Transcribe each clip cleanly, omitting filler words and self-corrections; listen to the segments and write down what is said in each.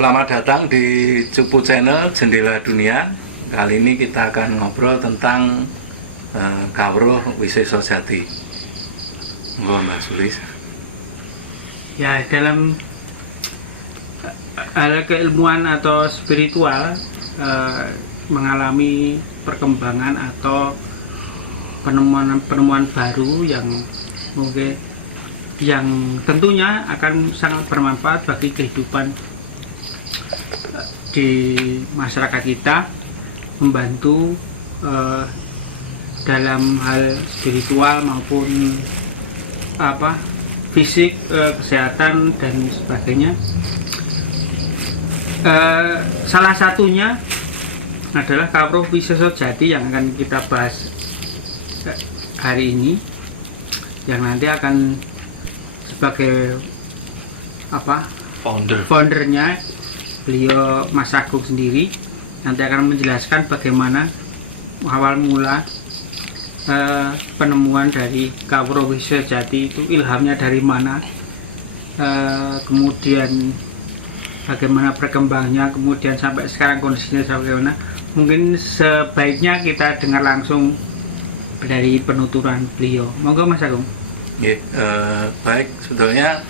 Selamat datang di Cupu Channel Jendela Dunia. Kali ini kita akan ngobrol tentang Kawruh Wiseso Jati. Mbak Sulis. Ya, dalam hal keilmuan atau spiritual mengalami perkembangan atau penemuan baru yang mungkin yang tentunya akan sangat bermanfaat bagi kehidupan di masyarakat kita, membantu dalam hal spiritual maupun fisik, kesehatan dan sebagainya. Salah satunya adalah Kawruh Wiseso Jati yang akan kita bahas hari ini, yang nanti akan sebagai foundernya beliau Mas Agung sendiri nanti akan menjelaskan bagaimana awal mula penemuan dari Kawruh Wiseso Jati itu, ilhamnya dari mana, kemudian bagaimana perkembangannya, kemudian sampai sekarang kondisinya bagaimana. Mungkin sebaiknya kita dengar langsung dari penuturan beliau. Monggo Mas Agung. Baik, sebetulnya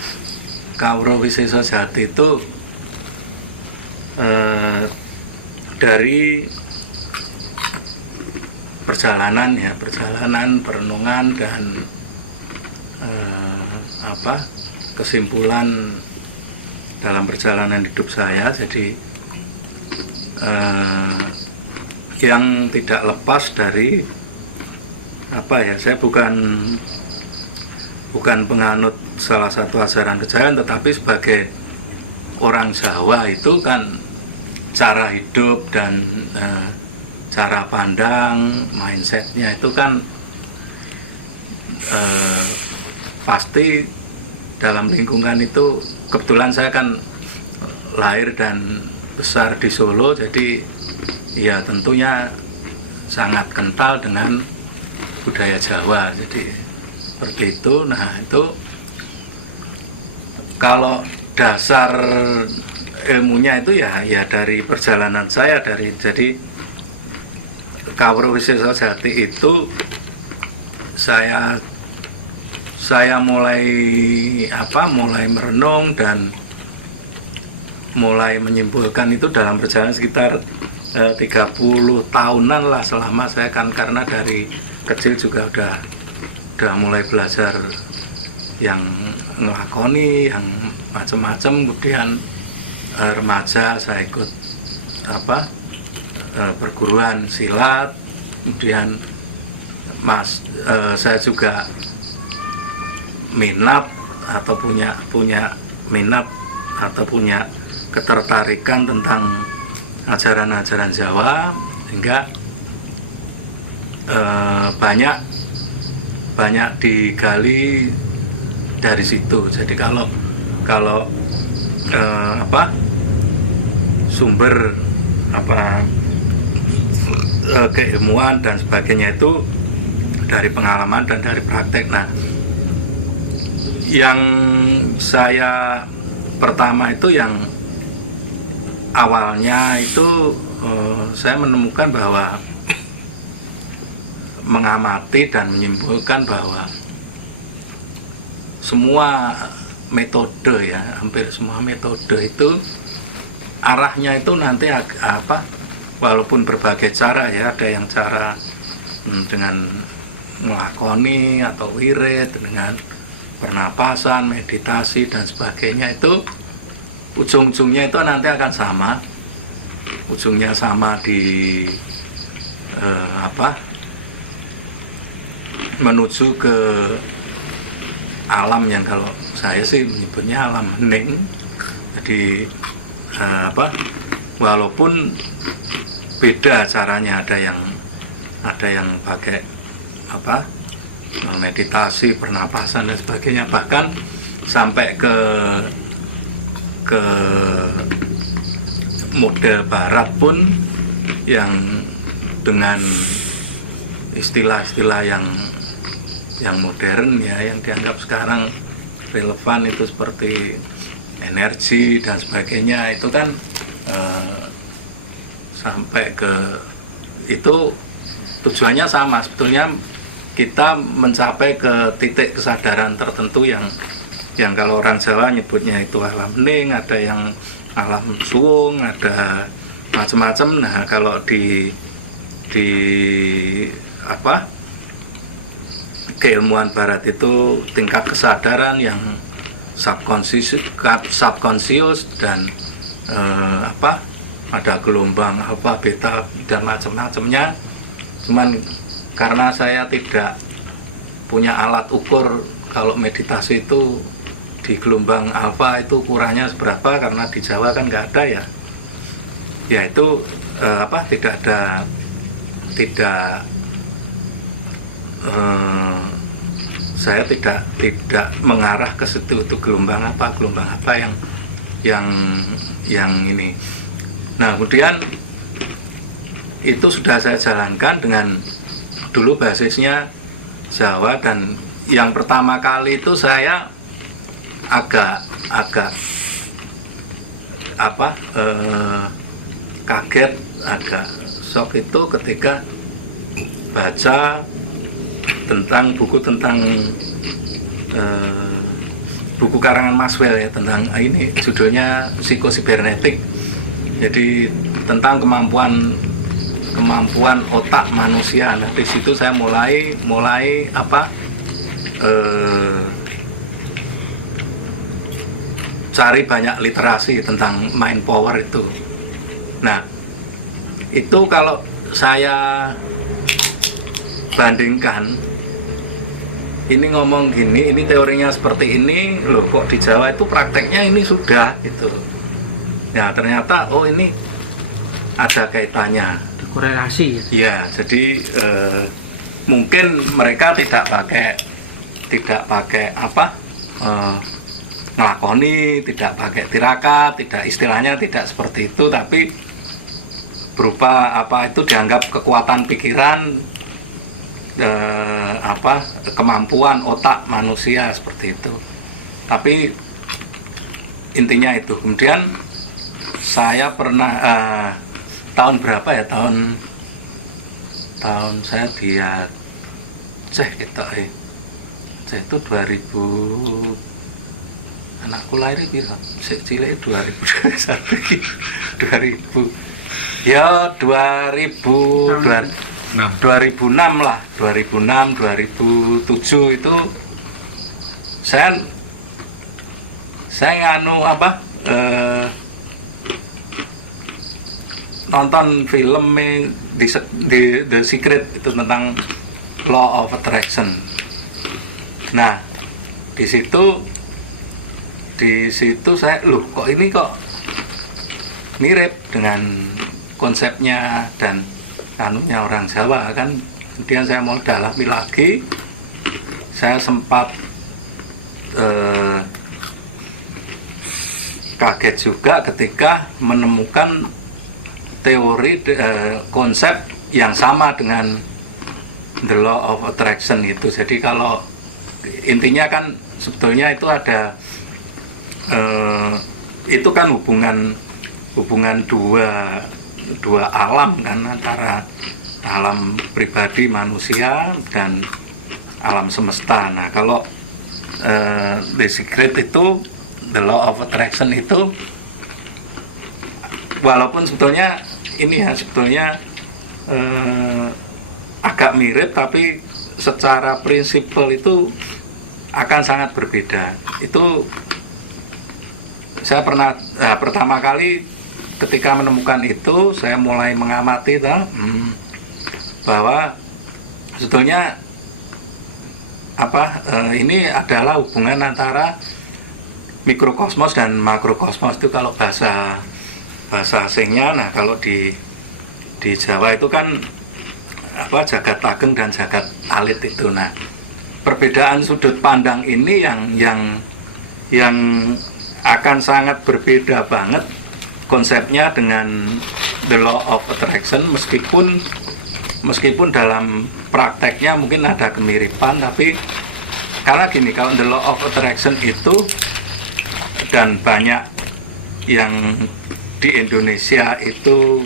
Kawruh Wiseso Jati itu dari perjalanan perenungan dan kesimpulan dalam perjalanan hidup saya. Jadi yang tidak lepas dari saya bukan penganut salah satu ajaran kejawen, tetapi sebagai orang Jawa itu kan cara hidup dan cara pandang, mindsetnya itu kan pasti dalam lingkungan itu. Kebetulan saya kan lahir dan besar di Solo, jadi ya tentunya sangat kental dengan budaya Jawa. Jadi seperti itu. Nah, itu kalau dasar ilmunya itu ya dari perjalanan saya, jadi Kawruh Wiseso Jati itu saya mulai merenung dan mulai menyimpulkan itu dalam perjalanan sekitar 30 tahunan lah, selama saya kan, karena dari kecil juga udah mulai belajar yang ngelakoni yang macam-macam. Kemudian remaja saya ikut perguruan silat. Kemudian saya juga minat atau punya minat atau punya ketertarikan tentang ajaran-ajaran Jawa, sehingga banyak digali dari situ. Jadi kalau sumber keilmuan dan sebagainya itu dari pengalaman dan dari praktek. Nah, yang saya pertama itu, yang awalnya itu saya menemukan bahwa mengamati dan menyimpulkan bahwa semua metode, hampir semua metode itu arahnya itu nanti walaupun berbagai cara, ada yang cara dengan melakoni atau wirid, dengan pernapasan, meditasi dan sebagainya, itu ujung-ujungnya itu nanti akan sama. Ujungnya sama di menuju ke alam yang kalau saya sih menyebutnya alam hening. Jadi walaupun beda caranya, ada yang pakai meditasi, pernapasan dan sebagainya, bahkan sampai ke model barat pun yang dengan istilah-istilah yang modern, yang dianggap sekarang relevan, itu seperti energi dan sebagainya itu kan sampai ke itu tujuannya sama sebetulnya, kita mencapai ke titik kesadaran tertentu yang kalau orang Jawa nyebutnya itu alam hening, ada yang alam suwung, ada macam-macam. Nah kalau di keilmuan barat itu tingkat kesadaran yang subconscious dan ada gelombang beta dan macam-macamnya. Cuman karena saya tidak punya alat ukur kalau meditasi itu di gelombang alfa itu kurangnya seberapa, karena di Jawa kan nggak ada ya itu saya tidak mengarah ke situ, itu gelombang apa yang ini. Nah kemudian itu sudah saya jalankan dengan dulu basisnya Jawa, dan yang pertama kali itu saya agak kaget, agak shock itu ketika baca tentang buku karangan Maxwell ya, tentang ini judulnya psikosibernetik. Jadi tentang kemampuan otak manusia. Nah di situ saya mulai cari banyak literasi tentang mind power itu. Nah itu kalau saya bandingkan, ini ngomong gini, ini teorinya seperti ini, loh kok di Jawa itu prakteknya ini sudah gitu. Ya ternyata ini ada kaitannya, korelasi ya. Jadi mungkin mereka tidak pakai ngelakoni, tidak pakai tirakat, tidak, istilahnya tidak seperti itu, tapi berupa itu dianggap kekuatan pikiran, kemampuan otak manusia seperti itu. Tapi intinya itu. Kemudian saya pernah tahun berapa ya, tahun saya di Aceh gitu Aceh itu 2000, anakku lahir piro cilik 2000 ya 2006 lah, 2006 2007 itu saya nonton film di The Secret itu tentang Law of Attraction. Nah di situ saya kok ini kok mirip dengan konsepnya dan anunya orang Jawa kan. Kemudian saya mau dalami lagi, saya sempat kaget juga ketika menemukan teori konsep yang sama dengan the law of attraction itu. Jadi kalau intinya kan sebetulnya itu ada itu kan hubungan dua alam kan, antara alam pribadi manusia dan alam semesta. Nah kalau The Secret itu, the law of attraction itu, walaupun sebetulnya ini ya sebetulnya agak mirip, tapi secara prinsipal itu akan sangat berbeda. Itu saya pernah pertama kali ketika menemukan itu, saya mulai mengamati bahwa sebetulnya ini adalah hubungan antara mikrokosmos dan makrokosmos. Itu kalau bahasa asingnya. Nah kalau di Jawa itu kan jagat ageng dan jagat alit itu. Nah perbedaan sudut pandang ini yang akan sangat berbeda banget konsepnya dengan the law of attraction, meskipun dalam prakteknya mungkin ada kemiripan, tapi karena gini, kalau the law of attraction itu dan banyak yang di Indonesia itu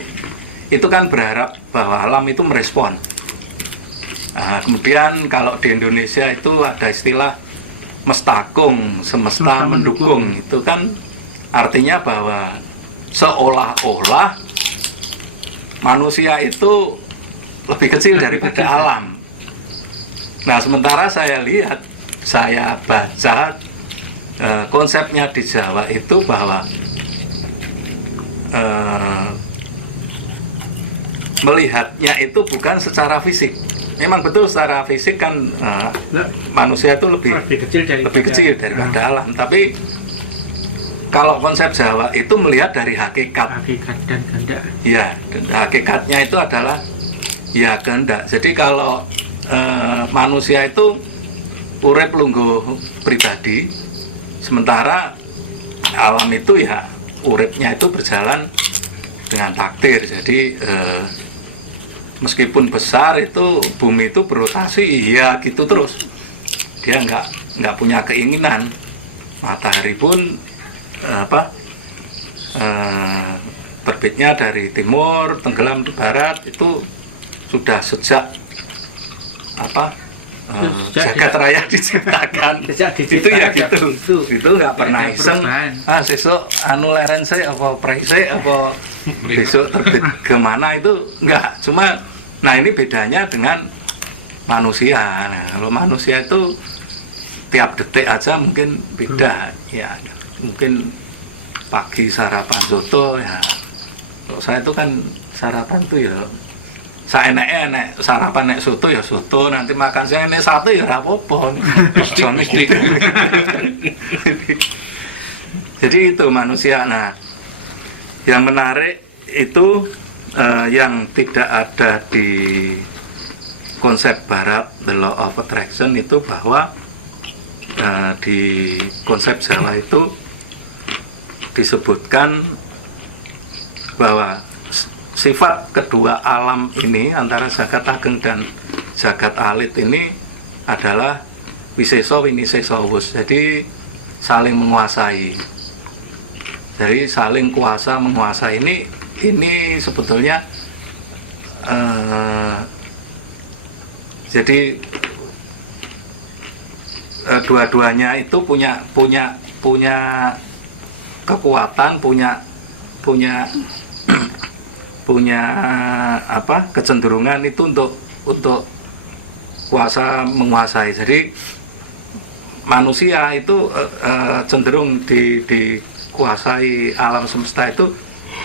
kan berharap bahwa alam itu merespon. Nah, kemudian kalau di Indonesia itu ada istilah mestakung, semesta mendukung. Itu kan artinya bahwa seolah-olah manusia itu lebih kecil daripada alam. Nah, sementara saya lihat, saya baca konsepnya di Jawa itu bahwa melihatnya itu bukan secara fisik. Memang betul secara fisik kan manusia itu lebih kecil daripada alam. Tapi kalau konsep Jawa itu melihat dari hakikat dan kehendak. Ya, hakikatnya itu adalah ya kehendak. Jadi kalau manusia itu urip lungguh pribadi, sementara alam itu ya uripnya itu berjalan dengan takdir. Jadi meskipun besar itu bumi itu berotasi, iya gitu terus. Dia nggak punya keinginan. Matahari pun terbitnya dari timur, tenggelam di barat, itu sudah sejak jagat raya diciptakan. Itu ya gitu. Itu nggak pernah iseng. Sesuk leren saya apa prese apa besok terbit kemana, itu nggak. Cuma nah ini bedanya dengan manusia. Nah, kalau manusia itu tiap detik aja mungkin beda. Ya mungkin pagi sarapan soto ya. Kalau saya itu kan sarapan tuh ya enek sarapan nek soto ya soto, nanti makan saya enek sate ya ora apa-apa. Gitu. Jadi itu manusia. Nah, yang menarik itu yang tidak ada di konsep barat, the law of attraction, itu bahwa di konsep Jawa itu disebutkan bahwa sifat kedua alam ini antara jagat ageng dan jagat alit ini adalah wiseso winisesa wus. Jadi saling menguasai. Jadi saling kuasa menguasai ini sebetulnya jadi dua-duanya itu punya kekuatan, punya kecenderungan itu untuk kuasa menguasai. Jadi manusia itu cenderung dikuasai alam semesta itu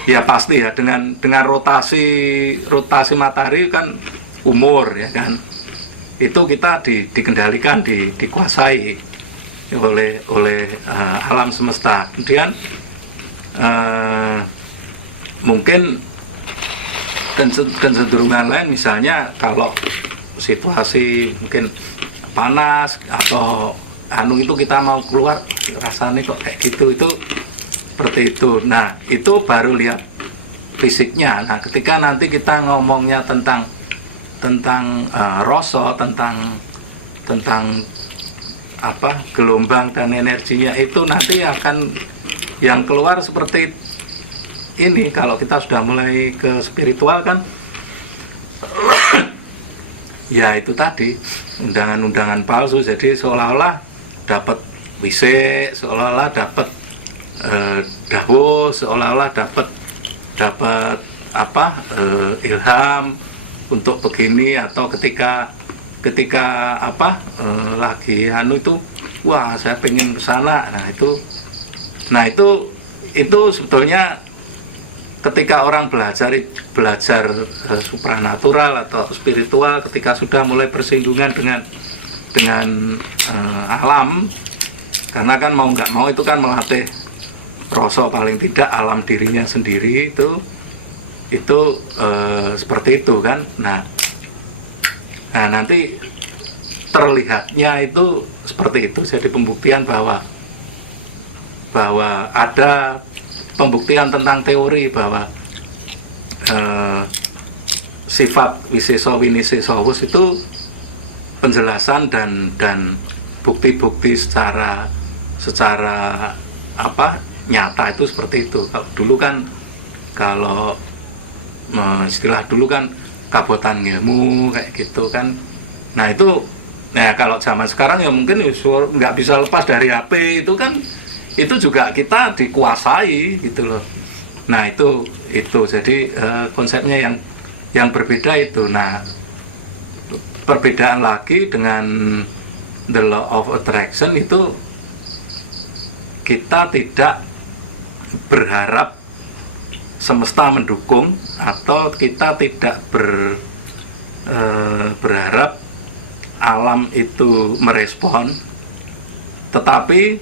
ya pasti ya dengan rotasi matahari kan umur ya kan, itu kita dikendalikan, dikuasai oleh alam semesta. Kemudian mungkin kecenderungan lain, misalnya kalau situasi mungkin panas atau itu kita mau keluar rasanya kok kayak gitu, itu seperti itu. Nah, itu baru lihat fisiknya. Nah, ketika nanti kita ngomongnya tentang rasa, tentang gelombang dan energinya, itu nanti akan yang keluar seperti ini. Kalau kita sudah mulai ke spiritual kan ya itu tadi undangan-undangan palsu. Jadi seolah-olah dapat wisik, seolah-olah dapat dawuh, seolah-olah dapat ilham untuk begini, atau ketika lagi itu wah saya pengen ke sana. Nah itu sebetulnya ketika orang belajar supranatural atau spiritual, ketika sudah mulai bersinggungan dengan alam, karena kan mau nggak mau itu kan melatih rasa, paling tidak alam dirinya sendiri, itu seperti itu kan. Nah nanti terlihatnya itu seperti itu. Jadi pembuktian bahwa ada pembuktian tentang teori bahwa sifat wiseso winisesa wus itu penjelasan dan bukti-bukti secara nyata itu seperti itu. Kalau dulu kan, kalau istilah dulu kan kabotan ilmu kayak gitu kan. Nah itu, nah kalau zaman sekarang ya mungkin nggak bisa lepas dari HP itu kan, itu juga kita dikuasai gitu loh. Nah itu jadi konsepnya yang berbeda itu. Nah perbedaan lagi dengan the law of attraction itu, kita tidak berharap semesta mendukung, atau kita tidak berharap alam itu merespon, tetapi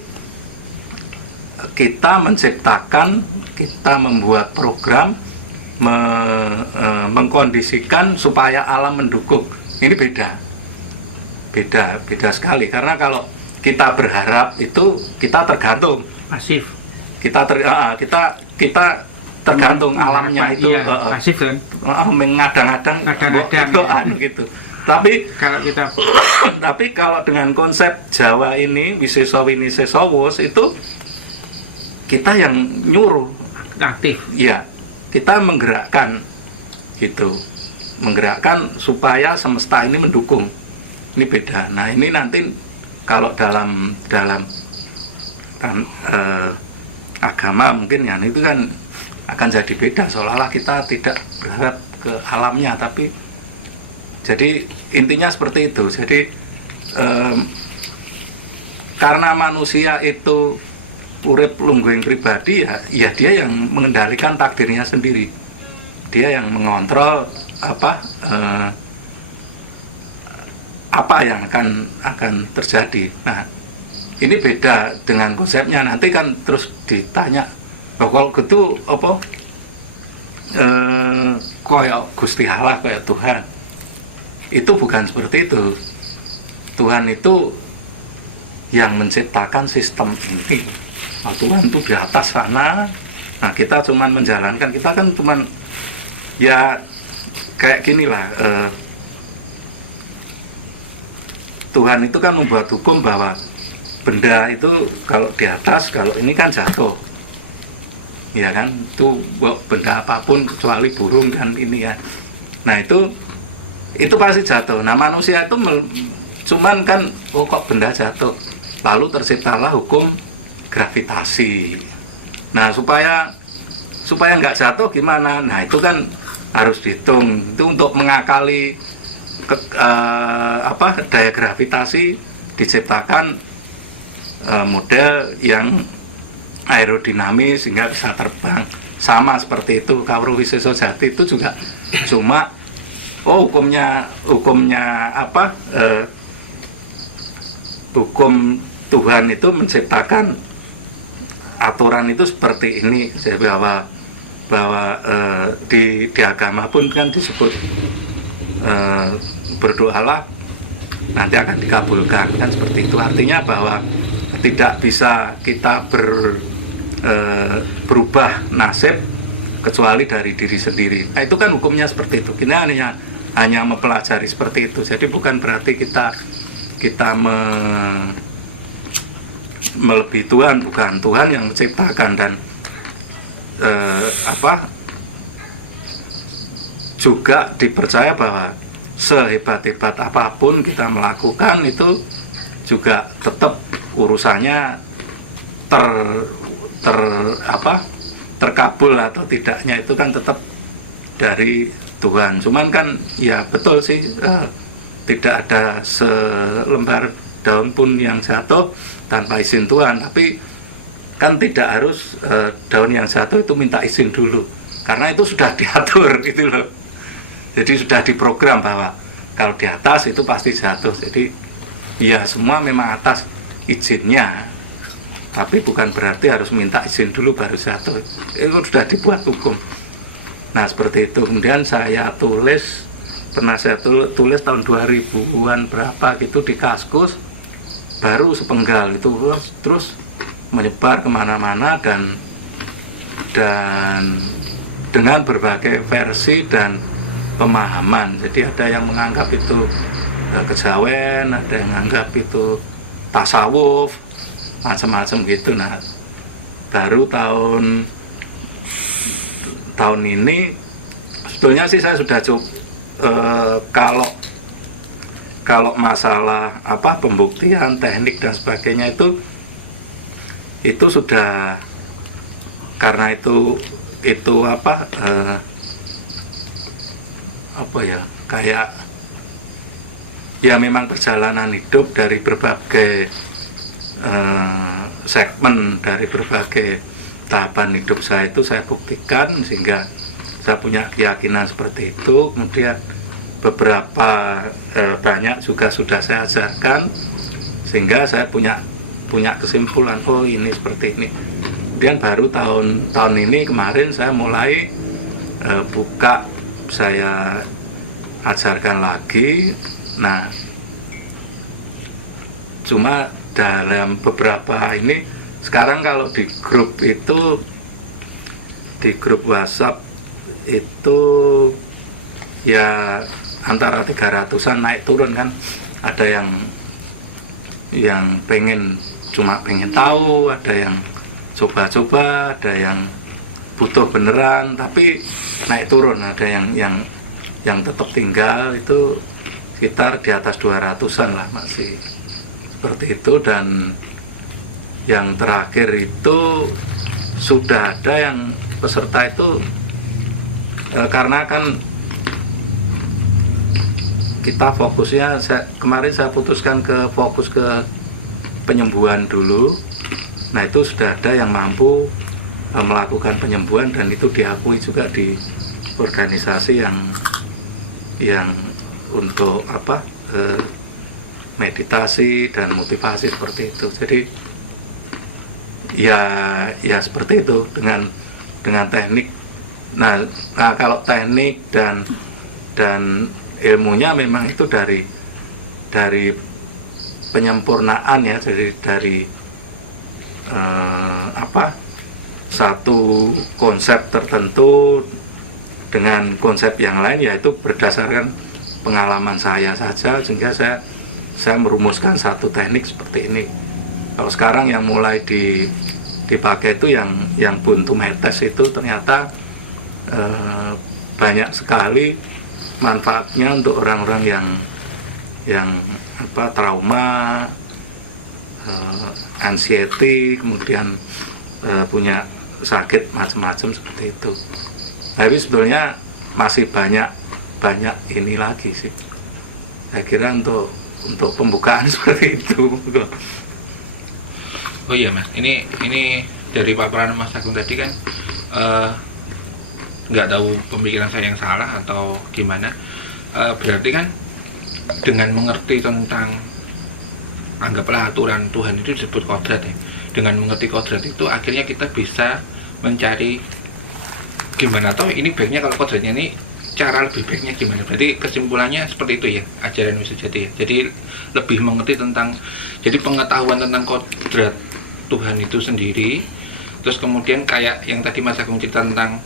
kita menciptakan, kita membuat program, mengkondisikan supaya alam mendukung. Ini beda sekali, karena kalau kita berharap itu kita tergantung, pasif. kita tergantung alamnya itu, iya, pasif kan, mengadang-adang gitu. Tapi kalau dengan konsep Jawa ini, wiseso winiseso wus, itu kita yang nyuruh, aktif. ya kita menggerakkan gitu, menggerakkan supaya semesta ini mendukung. Ini beda. Nah ini nanti kalau dalam agama mungkin ya itu kan akan jadi beda, seolah-olah kita tidak berharap ke alamnya, tapi jadi intinya seperti itu. Jadi karena manusia itu urip lungguing pribadi, ya dia yang mengendalikan takdirnya sendiri, dia yang mengontrol apa yang akan terjadi. Nah ini beda dengan konsepnya. Nanti kan terus ditanya, kalau gitu apa koyok Gusti Allah, koyok Tuhan. Itu bukan seperti itu. Tuhan itu yang menciptakan sistem ini. Nah, Tuhan itu di atas sana. Nah kita cuman menjalankan, kita kan cuman ya kayak gini lah. Tuhan itu kan membuat hukum bahwa benda itu kalau di atas, kalau ini kan jatuh, ya kan, itu benda apapun kecuali burung kan ini ya. Nah itu pasti jatuh. Nah manusia itu cuman kan, kok benda jatuh, lalu terciptalah hukum gravitasi. Nah supaya nggak jatuh gimana? Nah itu kan harus dihitung. Itu untuk mengakali daya gravitasi, diciptakan model yang aerodinamis sehingga bisa terbang. Sama seperti itu Kawruh Wiseso Jati itu juga cuma hukumnya hukum Tuhan itu menciptakan aturan itu seperti ini. Saya bahwa di agama pun kan disebut berdoalah nanti akan dikabulkan, kan seperti itu. Artinya bahwa tidak bisa kita berubah nasib kecuali dari diri sendiri. Nah itu kan hukumnya seperti itu. Kita hanya mempelajari seperti itu. Jadi bukan berarti kita melebihi Tuhan, bukan. Tuhan yang menciptakan, dan juga dipercaya bahwa sehebat-hebat apapun kita melakukan itu juga tetap urusannya terkabul atau tidaknya itu kan tetap dari Tuhan. Cuman kan ya betul sih, tidak ada selembar daun pun yang jatuh tanpa izin Tuhan. Tapi kan tidak harus daun yang jatuh itu minta izin dulu, karena itu sudah diatur gitu loh. Jadi sudah diprogram bahwa kalau di atas itu pasti jatuh. Jadi ya semua memang atas izinnya, tapi bukan berarti harus minta izin dulu baru jatuh. Itu sudah dibuat hukum. Nah seperti itu. Kemudian saya pernah saya tulis tahun 2000-an berapa gitu di Kaskus, baru sepenggal itu terus menyebar kemana-mana, dan dengan berbagai versi dan pemahaman. Jadi ada yang menganggap itu kejawen, ada yang menganggap itu tasawuf, macam-macam gitu. Nah baru tahun ini sebetulnya sih saya sudah kalau masalah pembuktian teknik dan sebagainya itu sudah, karena itu kayak ya memang perjalanan hidup dari berbagai segmen, dari berbagai tahapan hidup saya itu saya buktikan, sehingga saya punya keyakinan seperti itu. Kemudian beberapa banyak juga sudah saya ajarkan, sehingga saya punya kesimpulan, oh ini seperti ini. Kemudian baru tahun ini kemarin saya mulai saya ajarkan lagi. Nah, cuma dalam beberapa ini sekarang kalau di grup WhatsApp itu ya antara 300-an naik turun kan. Ada yang cuma pengen tahu, ada yang coba-coba, ada yang butuh beneran tapi naik turun, ada yang tetap tinggal, itu sekitar di atas 200-an lah masih seperti itu. Dan yang terakhir itu sudah ada yang peserta itu karena kan kita fokusnya, kemarin saya putuskan fokus ke penyembuhan dulu. Nah itu sudah ada yang mampu melakukan penyembuhan, dan itu diakui juga di organisasi yang untuk meditasi dan motivasi seperti itu. Jadi ya seperti itu dengan teknik. Nah kalau teknik dan ilmunya memang itu dari penyempurnaan ya, jadi dari satu konsep tertentu dengan konsep yang lain, yaitu berdasarkan pengalaman saya saja, sehingga saya merumuskan satu teknik seperti ini. Kalau sekarang yang mulai dipakai itu yang buntu metes itu ternyata banyak sekali manfaatnya untuk orang-orang yang trauma, anxiety, kemudian punya sakit macam-macam seperti itu. Tapi sebetulnya masih banyak ini lagi sih. Saya kira untuk pembukaan seperti itu. Oh iya Mas, ini dari paparan Mas Agung tadi kan nggak tahu pemikiran saya yang salah atau gimana. Berarti kan dengan mengerti tentang, anggaplah aturan Tuhan itu disebut kodrat ya. Dengan mengerti kodrat itu akhirnya kita bisa mencari gimana toh ini baiknya, kalau kodratnya ini cara lebih baiknya gimana. Berarti kesimpulannya seperti itu ya, ajaran Wisujati ya. Jadi lebih mengerti tentang, jadi pengetahuan tentang kodrat Tuhan itu sendiri. Terus kemudian kayak yang tadi Mas Agung cerita tentang,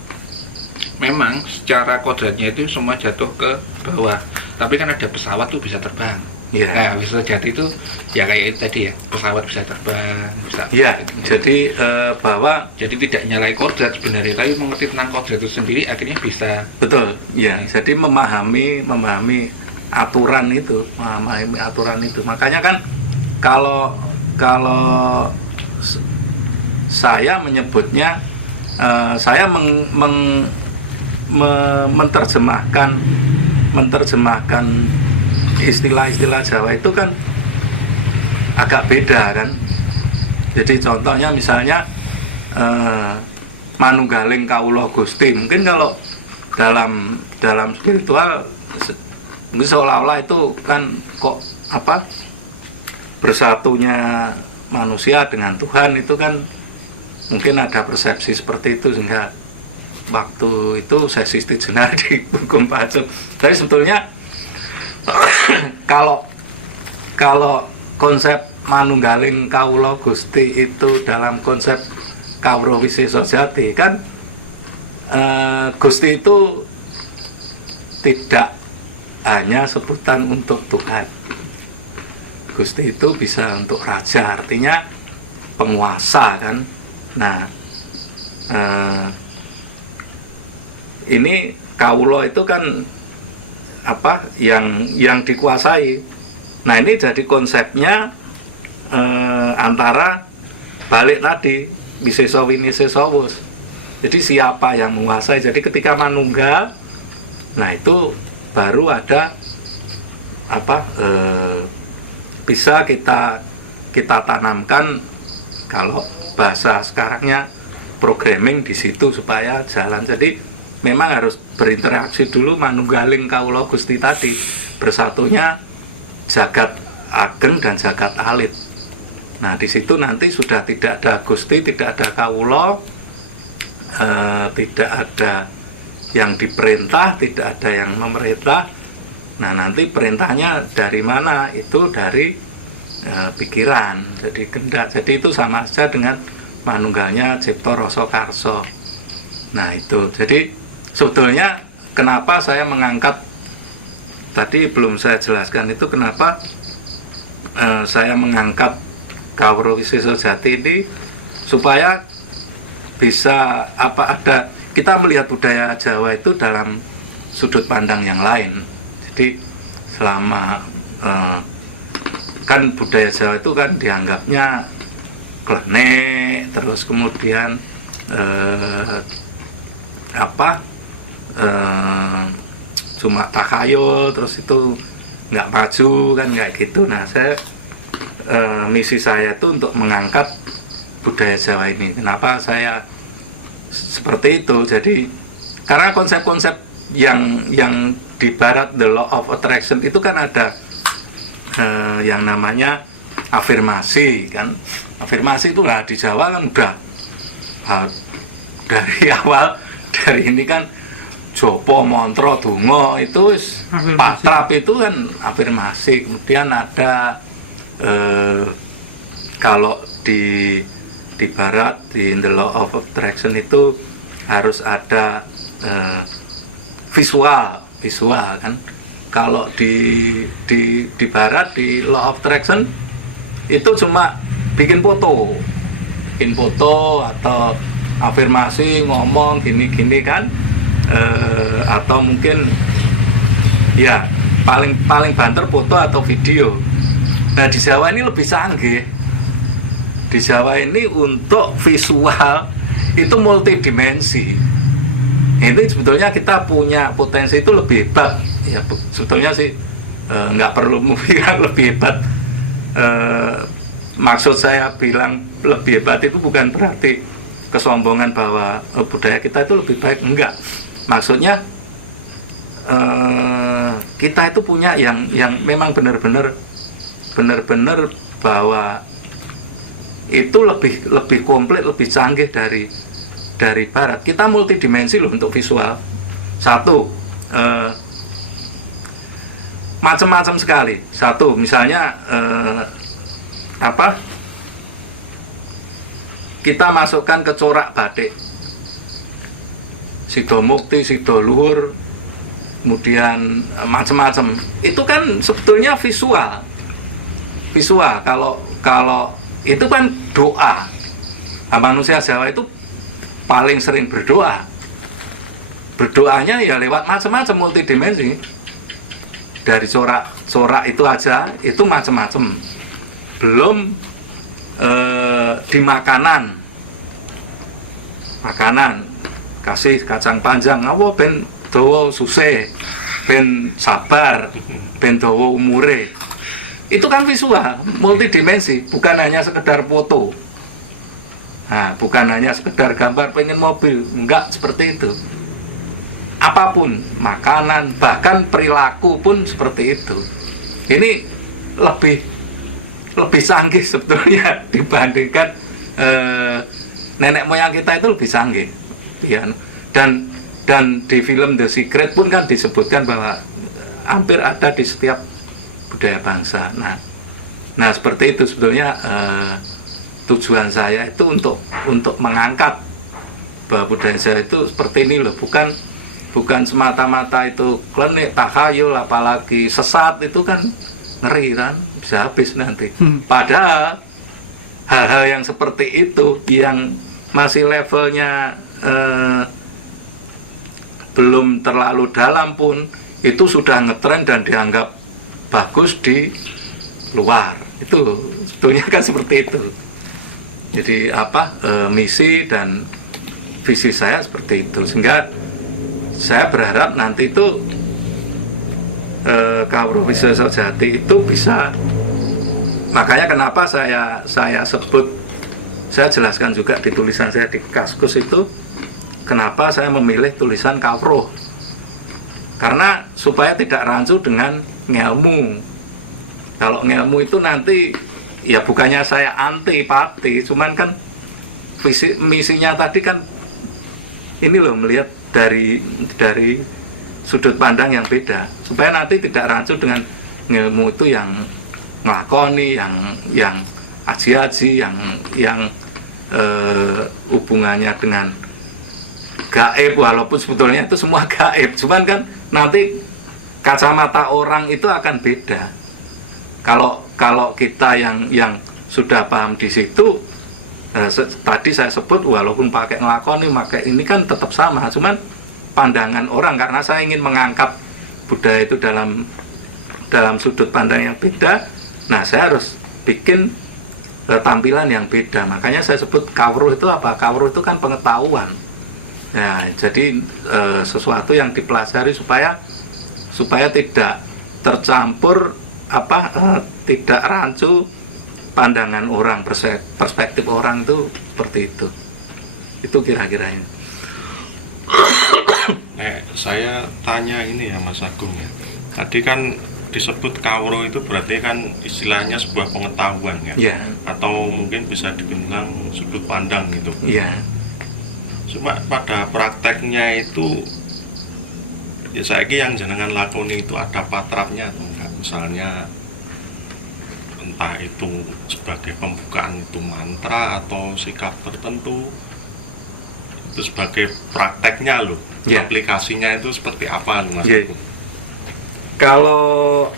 memang secara kodratnya itu semua jatuh ke bawah, tapi kan ada pesawat tuh bisa terbang. Yeah. Nah, Wisujati itu ya kayak itu tadi ya, pesawat bisa terbang, bisa. Iya, jadi bahwa jadi tidak nyalai kodrat sebenarnya, tapi mengerti tentang kodrat itu sendiri akhirnya bisa. Betul, ya. Jadi memahami aturan itu, Makanya kan kalau saya menyebutnya, saya menerjemahkan istilah-istilah Jawa itu kan agak beda kan. Jadi contohnya misalnya manunggaling kawula Gusti, mungkin kalau dalam spiritual mungkin seolah-olah itu kan kok bersatunya manusia dengan Tuhan itu kan mungkin ada persepsi seperti itu, sehingga waktu itu saya sistit jenar di hukum pacul. Tapi sebetulnya kalau konsep manunggaling kawula Gusti itu dalam konsep Kawruh Wisesa Jati kan, Gusti itu tidak hanya sebutan untuk Tuhan. Gusti itu bisa untuk raja, artinya penguasa kan. Nah, ini kawula itu kan apa yang dikuasai. Nah, ini jadi konsepnya antara balik tadi wiseso winiseso wus. Jadi siapa yang menguasai? Jadi ketika manunggal, nah itu baru ada apa bisa kita tanamkan, kalau bahasa sekarangnya programming di situ supaya jalan. Jadi memang harus berinteraksi dulu manunggaling kawula Gusti tadi, bersatunya jagat ageng dan jagat alit. Nah, di situ nanti sudah tidak ada Gusti, tidak ada kawula, tidak ada yang diperintah, tidak ada yang memerintah. Nah, nanti perintahnya dari mana? Itu dari pikiran, jadi kendak. Jadi itu sama saja dengan manunggalnya cipta rasa karsa. Nah, itu. Jadi sebetulnya kenapa saya mengangkat tadi belum saya jelaskan itu kenapa saya mengangkat Kawruh Wiseso Jati ini, supaya bisa ada kita melihat budaya Jawa itu dalam sudut pandang yang lain. Jadi selama kan budaya Jawa itu kan dianggapnya klenik, terus kemudian cuma takhayul, terus itu nggak maju kan, kayak gitu. Nah, misi saya itu untuk mengangkat budaya Jawa ini. Kenapa saya seperti itu? Jadi karena konsep-konsep yang di Barat, the law of attraction itu kan ada yang namanya afirmasi kan. Afirmasi itu lah di Jawa kan udah dari awal, dari ini kan jopo, montro, donga itu patrap itu kan afirmasi. Kemudian ada kalau di Barat, di the law of attraction itu harus ada visual kan. Kalau di Barat, di law of attraction itu cuma bikin foto atau afirmasi, ngomong gini kan, atau mungkin ya paling banter foto atau video. Nah, di Jawa ini lebih canggih. Di Jawa ini untuk visual itu multidimensi. Ini sebetulnya kita punya potensi itu lebih hebat. Ya, sebetulnya sih nggak perlu bilang lebih hebat. Maksud saya bilang lebih hebat itu bukan berarti kesombongan bahwa budaya kita itu lebih baik, enggak. Maksudnya kita itu punya yang memang benar-benar bahwa itu lebih komplit, lebih canggih dari Barat. Kita multidimensi loh untuk visual. Satu, macam-macam sekali. Satu, misalnya kita masukkan ke corak batik, Sido Mukti, Sido Luhur, kemudian macam-macam. Itu kan sebetulnya visual. Kalau itu kan doa. Nah, manusia Jawa itu paling sering berdoa. Berdoanya ya lewat macam-macam multidimensi. Dari corak itu aja itu macam-macam. Belum di makanan kasih kacang panjang, ben dawa susah, ben sabar, ben dawa umure. Itu kan visual, multidimensi, bukan hanya sekedar foto. Nah, bukan hanya sekedar gambar pengen mobil, enggak seperti itu. Apapun, makanan, bahkan perilaku pun seperti itu. Ini lebih canggih sebetulnya dibandingkan nenek moyang kita itu lebih canggih. Ya. Dan di film The Secret pun kan disebutkan bahwa hampir ada di setiap budaya bangsa. Nah seperti itu sebetulnya tujuan saya itu untuk mengangkat bahwa budaya Jawa itu seperti ini loh, bukan semata-mata itu klenik, takhayul, apalagi sesat, itu kan ngeri kan, bisa habis nanti. Padahal hal-hal yang seperti itu yang masih levelnya belum terlalu dalam pun itu sudah ngetren dan dianggap bagus di luar. Itu sebetulnya kan seperti itu. Jadi misi dan visi saya seperti itu, sehingga saya berharap nanti itu Kawruh Wisata Sejati itu bisa, makanya kenapa saya sebut, saya jelaskan juga di tulisan saya di Kaskus itu, kenapa saya memilih tulisan Kawruh, karena supaya tidak rancu dengan ngelmu. Kalau ngelmu itu nanti ya bukannya saya antipati, cuman kan misinya tadi kan ini loh, melihat dari sudut pandang yang beda, supaya nanti tidak rancu dengan ilmu itu yang ngelakoni, yang aji-aji, yang hubungannya dengan gaib, walaupun sebetulnya itu semua gaib, cuman kan nanti kacamata orang itu akan beda. Kalau kita yang sudah paham di situ, tadi saya sebut walaupun pakai ngelakoni, pakai ini kan tetap sama, cuman pandangan orang, karena saya ingin mengangkat budaya itu dalam sudut pandang yang beda. Nah, saya harus bikin tampilan yang beda. Makanya saya sebut Kawruh itu apa? Kawruh itu kan pengetahuan. Nah, jadi sesuatu yang dipelajari supaya tidak tercampur tidak rancu pandangan orang, perspektif orang itu seperti itu. Itu kira-kiranya. Saya tanya ini ya Mas Agung ya. Tadi kan disebut Kawruh itu berarti kan istilahnya sebuah pengetahuan ya. Yeah. Atau mungkin bisa dibilang sudut pandang gitu. Iya. Yeah. Cuma pada prakteknya itu ya saya yang jenengan lakoni itu ada patrapnya atau enggak? Misalnya entah itu sebagai pembukaan itu mantra atau sikap tertentu, itu sebagai prakteknya loh. Yeah. Aplikasinya itu seperti apa Mas? Yeah. Kalau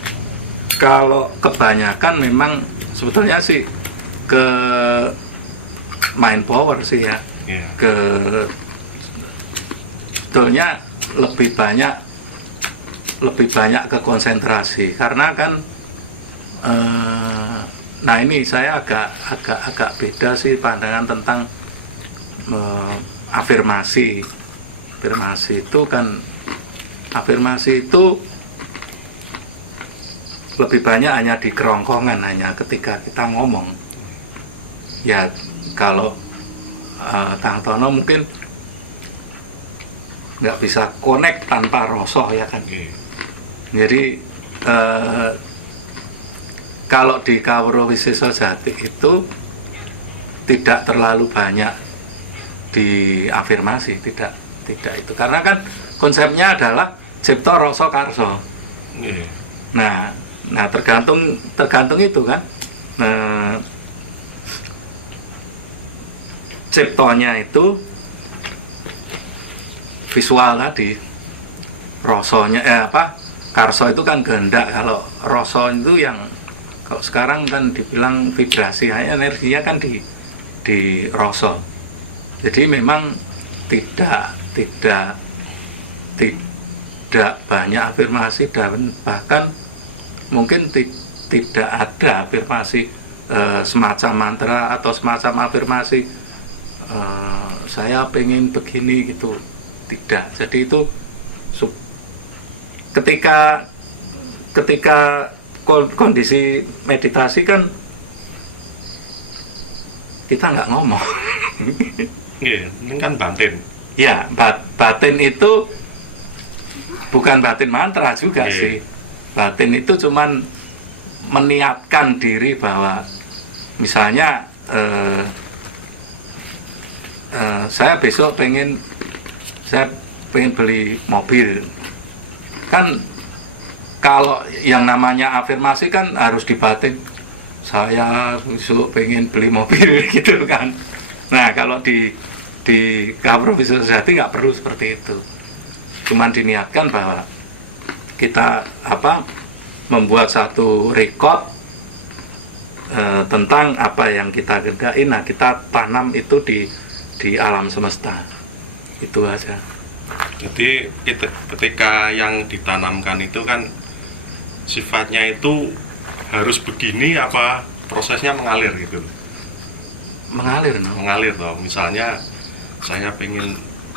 kebanyakan memang sebetulnya sih ke main power sih ya. Yeah. Sebetulnya lebih banyak ke konsentrasi, karena kan nah ini saya agak beda sih pandangan tentang afirmasi itu lebih banyak hanya di kerongkongan, hanya ketika kita ngomong ya. Kalau Kang Tono mungkin nggak bisa connect tanpa rasa ya kan. Jadi kalau di Kawruh Wisata Sejati itu tidak terlalu banyak di afirmasi, tidak itu, karena kan konsepnya adalah cipta rasa karsa. Nah tergantung itu kan. Ciptonya itu visual tadi, rasanya karsa itu kan kehendak. Kalau rasa itu yang kalau sekarang kan dibilang vibrasi, energinya kan di rasa. Jadi memang tidak banyak afirmasi, dan bahkan mungkin tidak ada afirmasi semacam mantra atau semacam afirmasi saya pengen begini gitu, tidak. Jadi itu ketika kondisi meditasi kan kita nggak ngomong. Iya, ini kan batin. Ya, batin itu bukan batin mantra juga sih. Batin itu cuman meniatkan diri bahwa misalnya saya besok pengen beli mobil. Kan kalau yang namanya afirmasi kan harus dibatin, saya besok pengen beli mobil gitu kan. Nah, kalau di Kawruh Wisata Sejati nggak perlu seperti itu. Cuman diniatkan bahwa kita membuat satu record tentang apa yang kita kerjain. Nah, kita tanam itu di alam semesta. Itu aja. Jadi ketika yang ditanamkan itu kan sifatnya itu harus begini apa prosesnya mengalir gitu? Mengalir, no? Mengalir toh. Misalnya saya pengen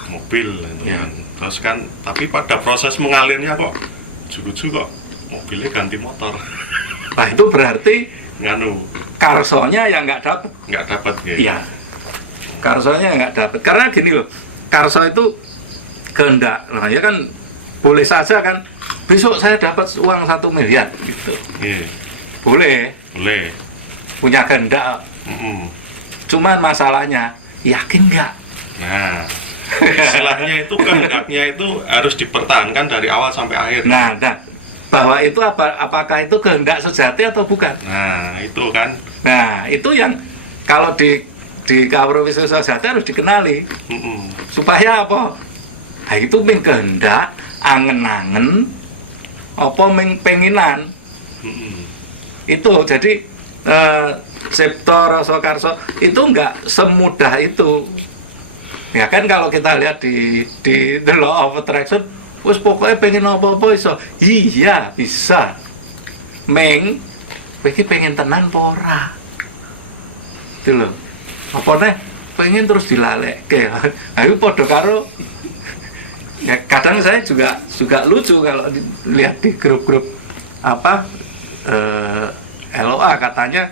mobil gitu Ya. kan. Terus kan tapi pada proses mengalirnya kok jugu-jugu kok mobilnya ganti motor. Nah itu berarti Nganu karsonya yang nggak dapat. nggak dapat gitu. Iya. Karsonya nggak dapat. Karena gini loh, karso itu kehendak. Nah ya kan boleh saja kan besok saya dapat uang 1 miliar gitu. Iya. Boleh, Boleh. punya kehendak. Mm-mm. Cuman masalahnya yakin nggak? Nah, istilahnya itu kehendaknya itu harus dipertahankan dari awal sampai akhir. Nah, bahwa itu apakah itu kehendak sejati atau bukan? Nah, itu kan. Nah, itu yang kalau di Kawruh Wisesa Jati harus dikenali. Mm-mm. Supaya apa? Nah, itu ming kehendak, angen-angen, apa ming penginan. Mm-mm. Itu jadi Septo Rasa Karso itu enggak semudah itu. Ya kan kalau kita lihat di The Law of Attraction, wis pokoknya pengen apa-apa iso. Iya, bisa. Meng iki pengen tenan apa ora? Itu lho. Apa nih? Pengen terus dilalekke. Ayo padha karo ya kadang saya juga lucu kalau lihat di grup-grup apa LOA katanya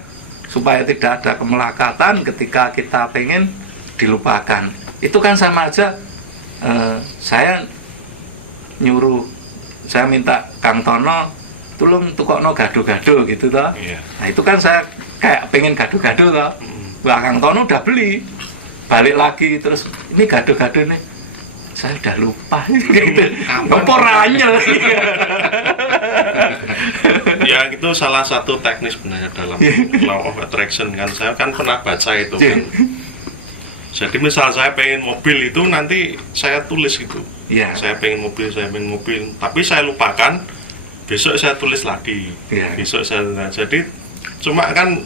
supaya tidak ada kemelekatan ketika kita pengen dilupakan. Itu kan sama aja saya minta Kang Tono tolong tukokno gado-gado gitu toh. Iya. Nah itu kan saya kayak pengen gado-gado toh. Wah Kang Tono udah beli, balik lagi terus ini gado-gado nih saya udah lupa gitu. Apa ranyel. Ya itu salah satu teknis sebenarnya dalam Law of Attraction kan. Saya kan pernah baca itu kan. Jadi misal saya pengen mobil itu nanti saya tulis gitu. Iya. Saya pengen mobil, tapi saya lupakan. Besok saya tulis lagi. Iya. Besok saya. Jadi cuma kan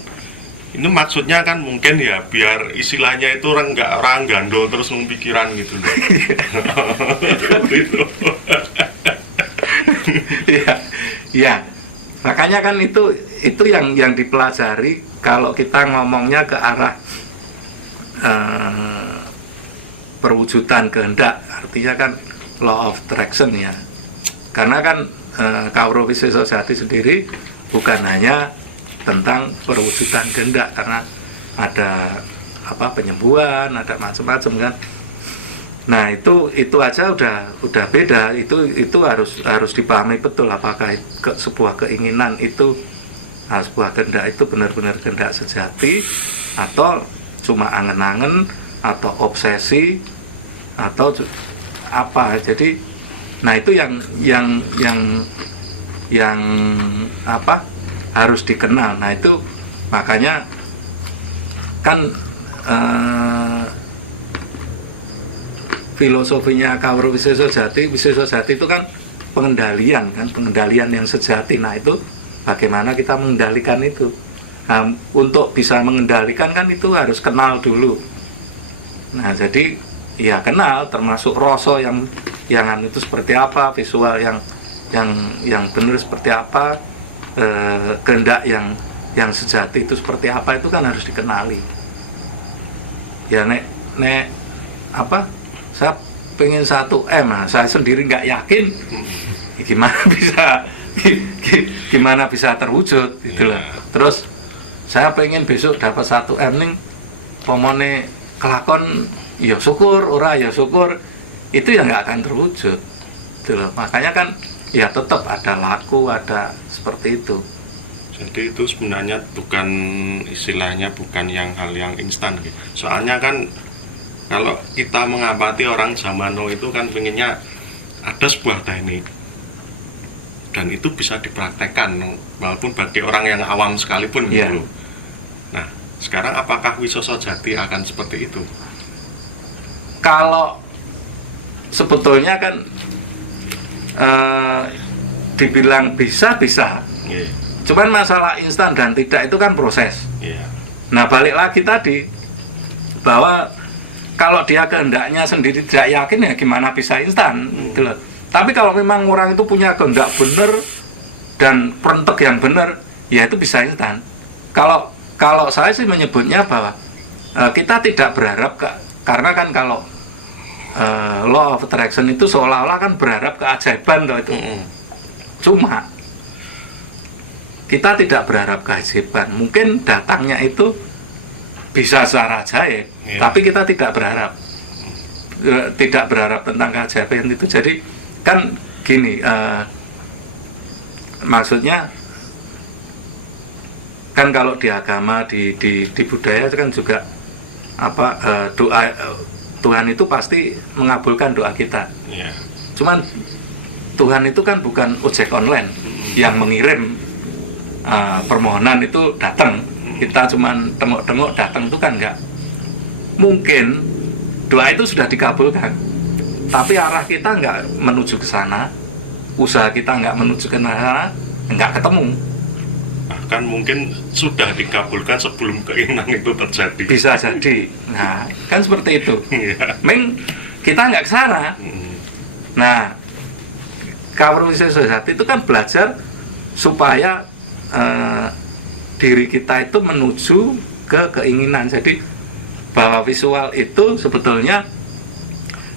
ini maksudnya kan mungkin ya biar istilahnya itu orang gandol terus pikiran gitu loh. Gitu. Iya. Iya. Makanya kan itu yang dipelajari kalau kita ngomongnya ke arah perwujudan kehendak, artinya kan law of attraction ya. Karena kan Kawruh Wisesa Jati sendiri bukan hanya tentang perwujudan kehendak, karena ada apa penyembuhan, ada macam-macam kan. Nah itu aja udah beda. Itu harus dipahami betul apakah sebuah keinginan itu sebuah kehendak itu benar-benar kehendak sejati atau cuma angen-angen atau obsesi atau apa. Jadi nah itu yang apa harus dikenal. Nah itu makanya kan filosofinya Kawruh Wisesa Jati itu kan pengendalian yang sejati. Nah itu bagaimana kita mengendalikan itu. Nah, untuk bisa mengendalikan kan itu harus kenal dulu. Nah jadi ya kenal termasuk rasa yang itu seperti apa, visual yang benar seperti apa, kehendak yang sejati itu seperti apa, itu kan harus dikenali. Ya nek apa saya pengen 1M, nah, saya sendiri nggak yakin gimana bisa terwujud gitu loh. Terus saya pengen besok dapat 1M ning pomone kelakon ya syukur, ora ya syukur, itu ya nggak akan terwujud gitu loh. Makanya kan ya tetap ada laku, ada seperti itu. Jadi itu sebenarnya bukan istilahnya bukan hal yang instan gitu. Soalnya kan kalau kita mengamati orang zaman now itu kan pengennya ada sebuah teknik dan itu bisa dipraktekkan walaupun bagi orang yang awam sekalipun gitu. Yeah. Nah, sekarang apakah Wisesa Jati akan seperti itu? Kalau sebetulnya kan dibilang bisa. Yeah. Cuman masalah instan dan tidak itu kan proses. Yeah. Nah balik lagi tadi bahwa kalau dia kehendaknya sendiri tidak yakin ya gimana bisa instan gitu loh. Tapi kalau memang orang itu punya kehendak benar dan perentek yang benar, ya itu bisa instan. Kalau saya sih menyebutnya bahwa kita tidak berharap karena kan kalau law of attraction itu seolah-olah kan berharap keajaiban loh itu. Cuma kita tidak berharap keajaiban. Mungkin datangnya itu bisa secara ajaib, tapi kita tidak berharap tentang keajaiban itu. Jadi kan gini, maksudnya kan kalau di agama, di budaya itu kan juga doa Tuhan itu pasti mengabulkan doa kita. Cuman Tuhan itu kan bukan ojek online yang mengirim permohonan itu datang. Kita cuman tengok-tengok datang itu kan enggak. Mungkin doa itu sudah dikabulkan, tapi arah kita enggak menuju ke sana, usaha kita enggak menuju ke sana, enggak ketemu. Bahkan mungkin sudah dikabulkan sebelum keinginan itu terjadi. Bisa jadi. Nah, kan seperti itu. Meng kita enggak ke sana. Nah, Power Visual Society itu kan belajar supaya diri kita itu menuju ke keinginan. Jadi bahwa visual itu sebetulnya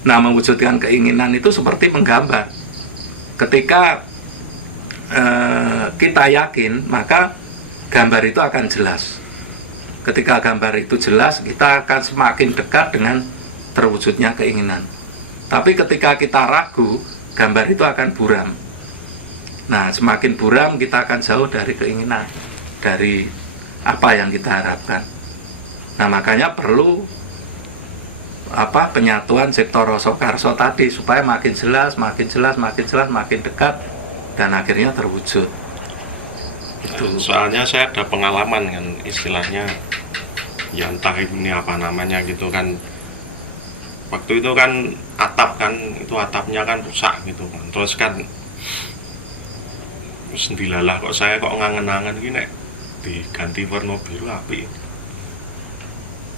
mewujudkan keinginan itu seperti menggambar. Ketika kita yakin, maka gambar itu akan jelas. Ketika gambar itu jelas, kita akan semakin dekat dengan terwujudnya keinginan. Tapi ketika kita ragu, gambar itu akan buram. Nah, semakin buram kita akan jauh dari keinginan, dari apa yang kita harapkan. Nah, makanya perlu penyatuan Ciptoro Soekarso tadi supaya makin jelas, makin dekat dan akhirnya terwujud. Itu. Soalnya saya ada pengalaman kan, istilahnya ya entah ini apa namanya gitu kan. Waktu itu kan atapnya kan rusak gitu kan. Terus kan sendilalah kok saya kok ngangen-angen gini diganti warna biru api.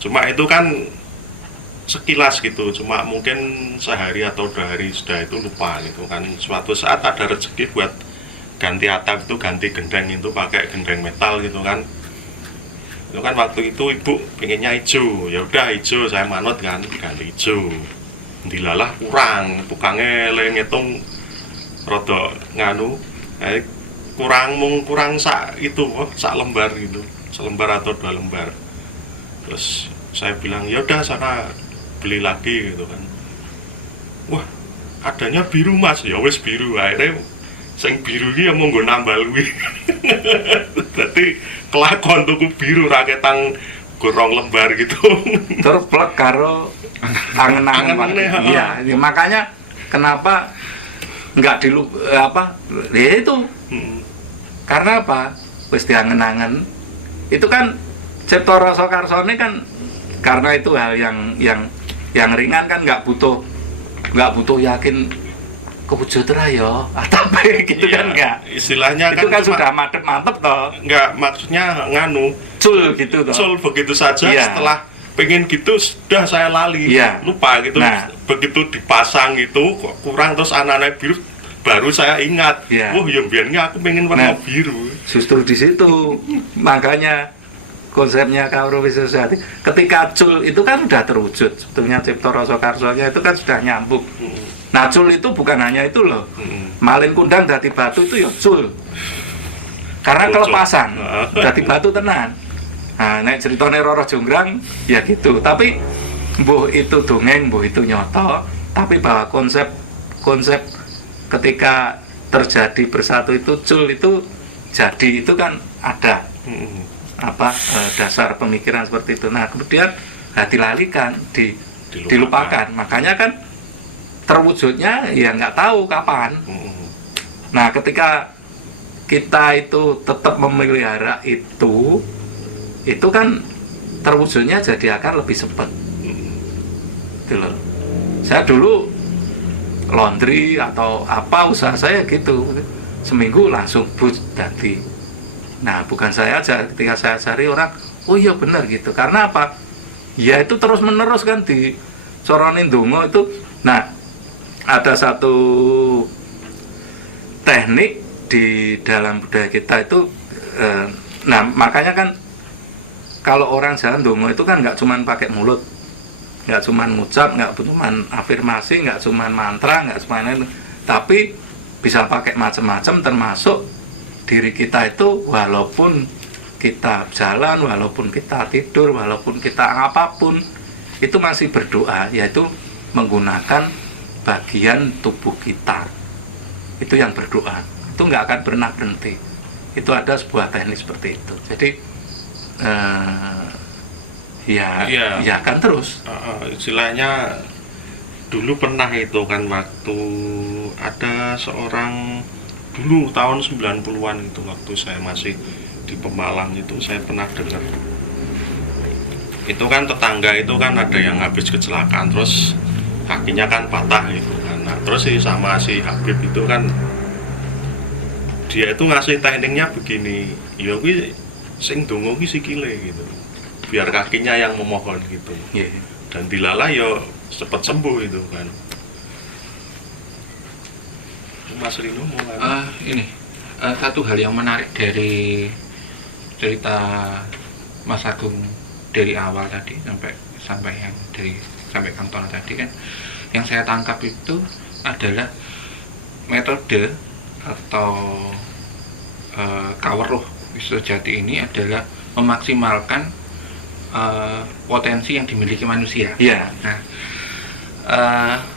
Cuma itu kan sekilas gitu, cuma mungkin sehari atau 2 hari sudah itu lupa gitu kan. Suatu saat ada rezeki buat ganti atap itu, ganti gendeng itu pakai gendeng metal gitu kan. Itu kan waktu itu ibu pengennya hijau, ya udah hijau, saya manut kan ganti hijau. Dilalah kurang, tukangnya ngitung rodok nganu, kurang sak lembar gitu, selembar atau 2 lembar. Terus saya bilang ya udah sana beli lagi gitu kan. Wah, adanya biru mas, ya wes biru. Akhirnya sing biru iki ya monggo nambal kuwi. Dadi kelakon tuku biru raketang gorong lembar gitu. Terus plek karo angen-angen. Iya, makanya kenapa enggak ya itu. Karena apa? Wis diangen-angen. Itu kan Ciptoro Soekarso ini kan karena itu hal yang ringan kan nggak butuh yakin kewujud ya atau apa gitu kan nggak. Istilahnya itu kan sudah mantep toh. Nggak, maksudnya nganu cul gitu toh. Cul begitu saja setelah pengen gitu sudah saya lali lupa gitu. Nah, begitu dipasang gitu kok kurang terus anak-anak biru baru saya ingat. Oh ya biarnya aku pengen warna biru. Justru di situ makanya konsepnya Power Visual Society. Ketika cul itu kan sudah terwujud, sebetulnya Ciptoro Soekarso-nya itu kan sudah nyambung. Nah cul itu bukan hanya itu loh. Malin kundang dadi batu itu ya cul. Karena kelepasan, dadi batu tenan. Nah, nek ceritane Roro Jonggrang ya gitu. Tapi mbuh itu dongeng, mbuh itu nyoto, tapi bahwa konsep ketika terjadi bersatu itu cul itu jadi itu kan ada. Dasar pemikiran seperti itu. Nah kemudian dilalikan, dilupakan. Makanya kan terwujudnya ya nggak tahu kapan. Nah ketika kita itu tetap memelihara itu kan terwujudnya jadi akan lebih cepat. Gitu loh. Saya dulu laundry atau apa usaha saya gitu, seminggu langsung jadi. Nah bukan saya aja, ketika saya cari orang, oh iya benar gitu. Karena apa? Ya itu terus menerus kan corone ndonga itu. Nah, ada satu teknik di dalam budaya kita itu, nah makanya kan kalau orang jalan ndonga itu kan nggak cuman pakai mulut, nggak cuman ngucap, nggak cuman afirmasi, nggak cuman mantra, nggak cuman itu, tapi bisa pakai macam-macam, termasuk diri kita itu walaupun kita jalan, walaupun kita tidur, walaupun kita apapun itu masih berdoa, yaitu menggunakan bagian tubuh kita itu yang berdoa, itu nggak akan pernah berhenti. Itu ada sebuah teknik seperti itu. Jadi ya kan terus. Istilahnya dulu pernah itu kan, waktu ada seorang dulu tahun 90-an itu, waktu saya masih di Pemalang itu, saya pernah dengar itu kan tetangga itu kan ada yang habis kecelakaan, terus kakinya kan patah itu kan. Nah, terus sama si Habib itu kan dia itu ngasih tekniknya begini, ya kuwi sing dongo ki sikile gitu, biar kakinya yang memohon gitu. Dan dilala ya cepat sembuh itu kan. Mas Rino mau ini satu hal yang menarik dari cerita Mas Agung dari awal tadi sampai yang sampai Kang Tono tadi kan, yang saya tangkap itu adalah metode atau Kaweruh Wisojati ini adalah memaksimalkan potensi yang dimiliki manusia. Iya. Nah,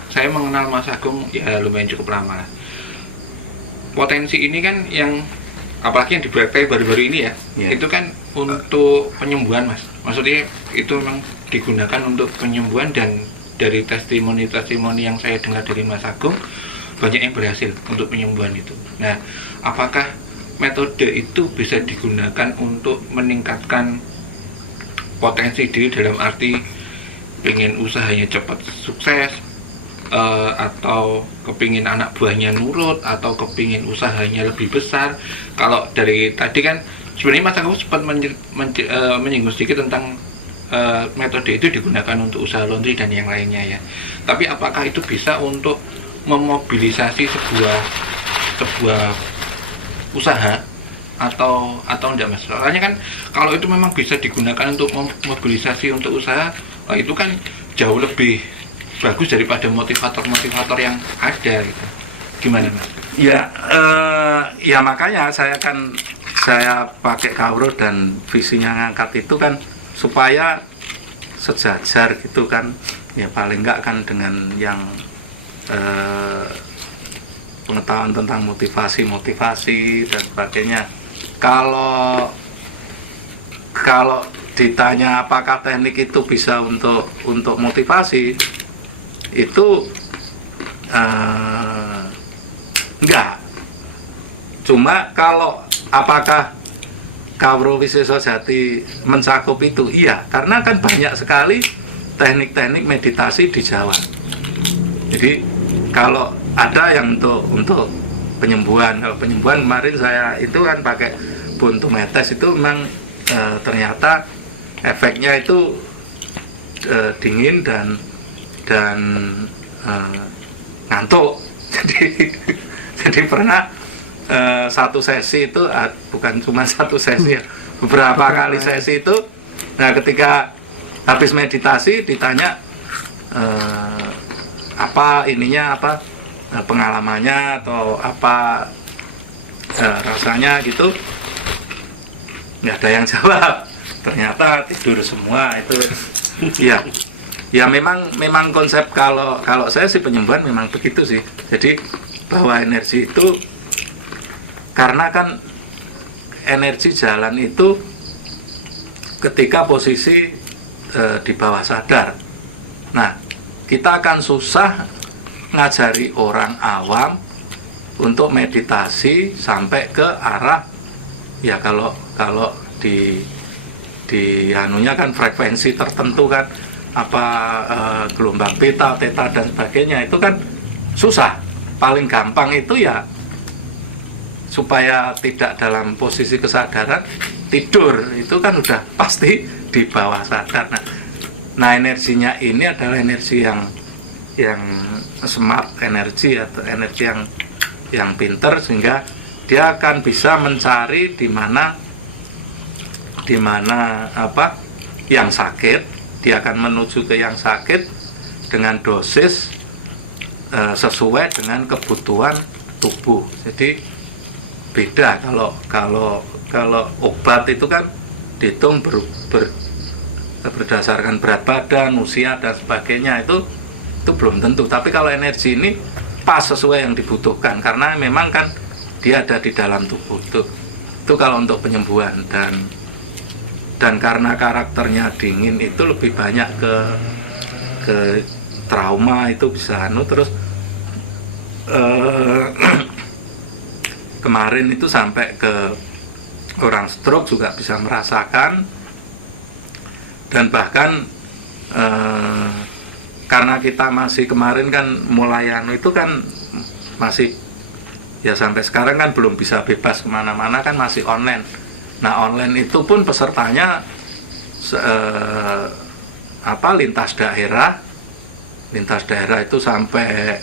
saya mengenal Mas Agung ya lumayan cukup lama lah. Potensi ini kan yang apalagi yang dipraktek baru-baru ini ya, itu kan untuk penyembuhan, Mas. Maksudnya itu memang digunakan untuk penyembuhan, dan dari testimoni-testimoni yang saya dengar dari Mas Agung banyak yang berhasil untuk penyembuhan itu. Nah, apakah metode itu bisa digunakan untuk meningkatkan potensi diri dalam arti pengen usahanya cepat sukses, atau kepingin anak buahnya nurut, atau kepingin usahanya lebih besar? Kalau dari tadi kan sebenarnya Mas Agung sempat menyinggung sedikit tentang metode itu digunakan untuk usaha laundry dan yang lainnya ya. Tapi apakah itu bisa untuk memobilisasi sebuah usaha atau enggak, Mas? Soalnya kan kalau itu memang bisa digunakan untuk memobilisasi untuk usaha, itu kan jauh lebih bagus daripada motivator-motivator yang ada gitu. Gimana, Mas? Ya makanya saya pakai Kaweruh, dan visinya ngangkat itu kan supaya sejajar gitu kan, ya paling enggak kan dengan yang pengetahuan tentang motivasi dan sebagainya. Kalau ditanya apakah teknik itu bisa untuk motivasi, itu enggak. Cuma kalau apakah Kaweruh Wisojati mencakup itu? Iya, karena kan banyak sekali teknik-teknik meditasi di Jawa. Jadi kalau ada yang untuk penyembuhan, kalau penyembuhan kemarin saya itu kan pakai buntu metes, itu memang ternyata efeknya itu dingin dan ngantuk. Jadi pernah satu sesi itu, bukan cuma satu sesi ya, beberapa kali sesi itu. Nah, ketika habis meditasi ditanya apa pengalamannya atau apa rasanya gitu, nggak ada yang jawab. Ternyata tidur semua itu. Ya memang konsep kalau saya sih penyembuhan memang begitu sih. Jadi bahwa energi itu, karena kan energi jalan itu ketika posisi di bawah sadar. Nah, kita akan susah ngajari orang awam untuk meditasi sampai ke arah, ya kalau di anunya kan frekuensi tertentu kan, gelombang beta, theta dan sebagainya, itu kan susah. Paling gampang itu ya supaya tidak dalam posisi kesadaran, tidur itu kan udah pasti di bawah sadar. Nah, energinya ini adalah energi yang smart energi atau energi yang pinter, sehingga dia akan bisa mencari di mana apa yang sakit. Dia akan menuju ke yang sakit dengan dosis sesuai dengan kebutuhan tubuh. Jadi beda kalau obat itu kan dihitung berdasarkan berat badan, usia dan sebagainya, itu belum tentu. Tapi kalau energi ini pas sesuai yang dibutuhkan, karena memang kan dia ada di dalam tubuh. Itu kalau untuk penyembuhan. Dan karena karakternya dingin, itu lebih banyak ke trauma, itu bisa terus kemarin itu sampai ke orang stroke juga bisa merasakan. Dan bahkan karena kita masih kemarin kan mulai itu kan masih ya sampai sekarang kan belum bisa bebas kemana-mana, kan masih online. Nah, online itu pun pesertanya lintas daerah itu sampai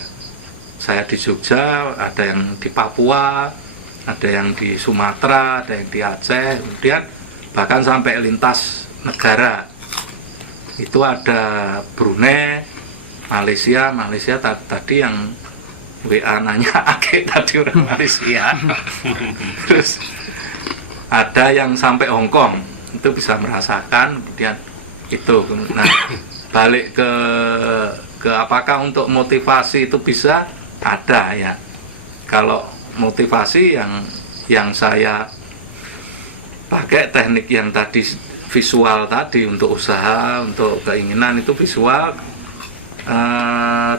saya di Jogja, ada yang di Papua, ada yang di Sumatera, ada yang di Aceh, kemudian bahkan sampai lintas negara. Itu ada Brunei, Malaysia tadi yang WA nanya Ake tadi orang Malaysia. Terus ada yang sampai Hong Kong, itu bisa merasakan. Kemudian itu, nah balik ke apakah untuk motivasi itu bisa ada ya. Kalau motivasi yang saya pakai teknik yang tadi visual tadi, untuk usaha, untuk keinginan itu visual,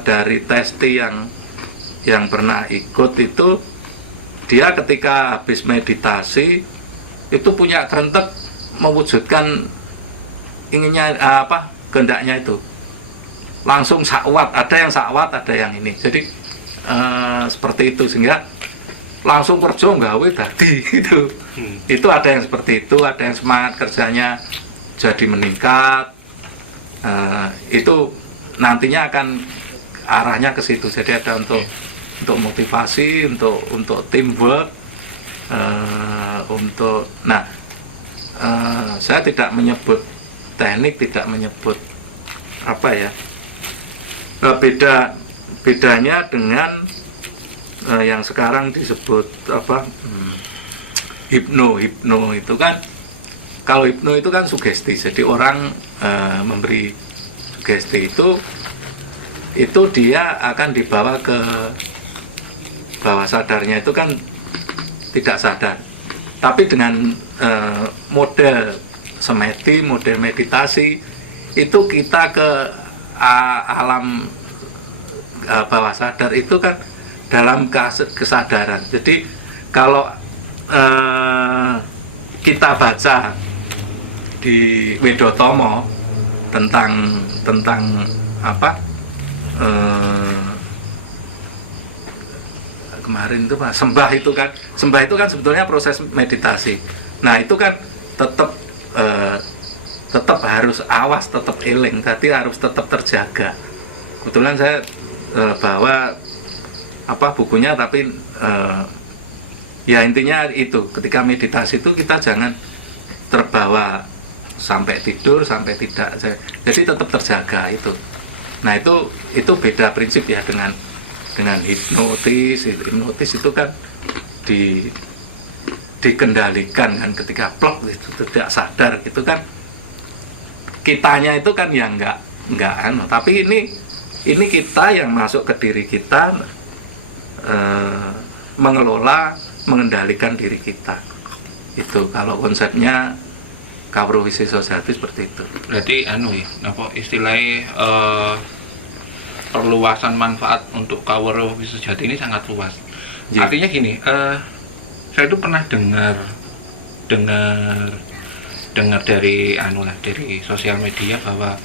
dari testi yang pernah ikut itu, dia ketika habis meditasi itu punya kerentek mewujudkan inginnya kehendaknya itu langsung sakwat, ada yang sakwat, ada yang ini. Jadi seperti itu, sehingga langsung kerja gawe tadi itu. Itu ada yang seperti itu, ada yang semangat kerjanya jadi meningkat. Itu nantinya akan arahnya ke situ. Jadi ada untuk motivasi, untuk teamwork, saya tidak menyebut teknik, tidak menyebut apa ya, bedanya dengan yang sekarang disebut hipno itu kan, kalau hipno itu kan sugesti. Jadi orang memberi sugesti itu dia akan dibawa ke bawah sadarnya, itu kan tidak sadar. Tapi dengan model semeti, model meditasi, itu kita ke alam bawah sadar, itu kan dalam kesadaran. Jadi kalau kita baca di Wedotomo tentang kemarin itu Pak, sembah itu kan sebetulnya proses meditasi. Nah, itu kan tetap harus awas, tetap eling, tadi harus tetap terjaga. Kebetulan saya bawa bukunya, tapi ya intinya itu, ketika meditasi itu kita jangan terbawa sampai tidur, sampai tidak, jadi tetap terjaga itu. Nah, itu beda prinsip ya dengan hipnotis itu kan dikendalikan kan, ketika plok itu tidak sadar gitu kan, kitanya itu kan yang enggak tapi ini kita yang masuk ke diri kita, mengelola, mengendalikan diri kita. Itu kalau konsepnya Kawruh Wisesa Jati seperti itu. Berarti istilahnya perluasan manfaat untuk Kawruh Wisesa Jati ini sangat luas. Ya. Artinya gini, saya itu pernah dengar dari dari sosial media bahwa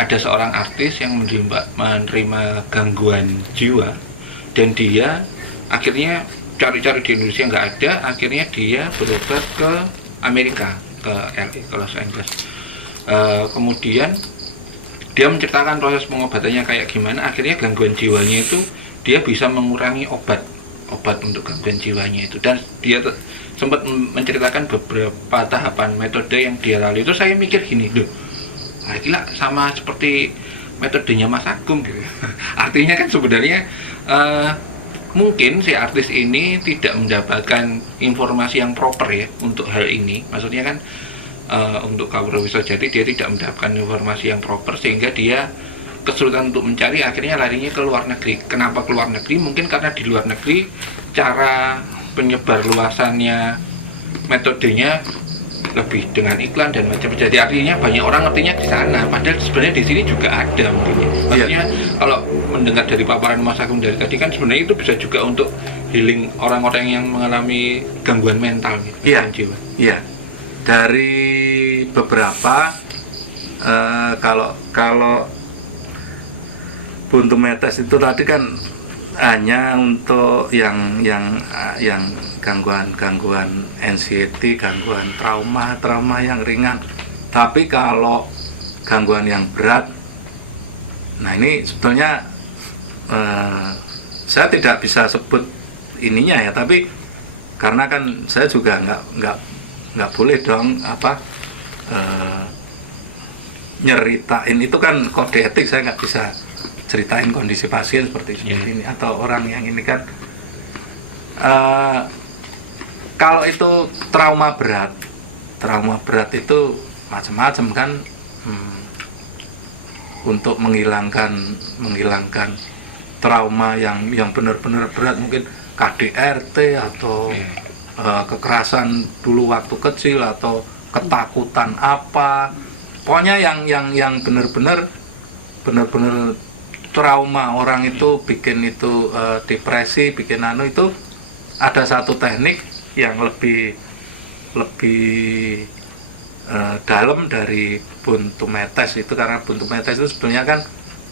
ada seorang artis yang menerima gangguan jiwa, dan dia akhirnya cari-cari di Indonesia nggak ada, akhirnya dia berobat ke Amerika, ke LA, ke Los Angeles. Kemudian dia menceritakan proses pengobatannya kayak gimana, akhirnya gangguan jiwanya itu dia bisa mengurangi obat untuk gangguan jiwanya itu. Dan dia sempat menceritakan beberapa tahapan metode yang dia lalui. Itu saya mikir gini, loh, gila, sama seperti metodenya Mas Agung gitu. Artinya kan sebenarnya mungkin si artis ini tidak mendapatkan informasi yang proper ya untuk hal ini. Maksudnya kan untuk Gawura Wisojati dia tidak mendapatkan informasi yang proper, sehingga dia kesulitan untuk mencari, akhirnya larinya ke luar negeri. Kenapa ke luar negeri? Mungkin karena di luar negeri cara penyebar luasannya metodenya lebih dengan iklan dan macam-macam. Jadi artinya banyak orang ngertinya di sana, padahal sebenarnya di sini juga ada mungkin. Maksudnya kalau mendengar dari paparan Mas Agung dari tadi kan sebenarnya itu bisa juga untuk healing orang-orang yang mengalami gangguan mental gitu, Iya. jiwa. Iya. Dari beberapa kalau buntu metes itu tadi kan hanya untuk yang gangguan anxiety, gangguan trauma yang ringan. Tapi kalau gangguan yang berat, nah ini sebetulnya saya tidak bisa sebut ininya ya, tapi karena kan saya juga nggak boleh dong nyeritain, itu kan kode etik, saya nggak bisa ceritain kondisi pasien seperti ini atau orang yang ini kan. Kalau itu trauma berat itu macam-macam kan, untuk menghilangkan trauma yang benar-benar berat, mungkin KDRT atau kekerasan dulu waktu kecil atau ketakutan apa, pokoknya yang benar-benar trauma orang itu bikin itu depresi, bikin itu ada satu teknik yang lebih dalam dari buntu metes itu, karena buntu metes itu sebenarnya kan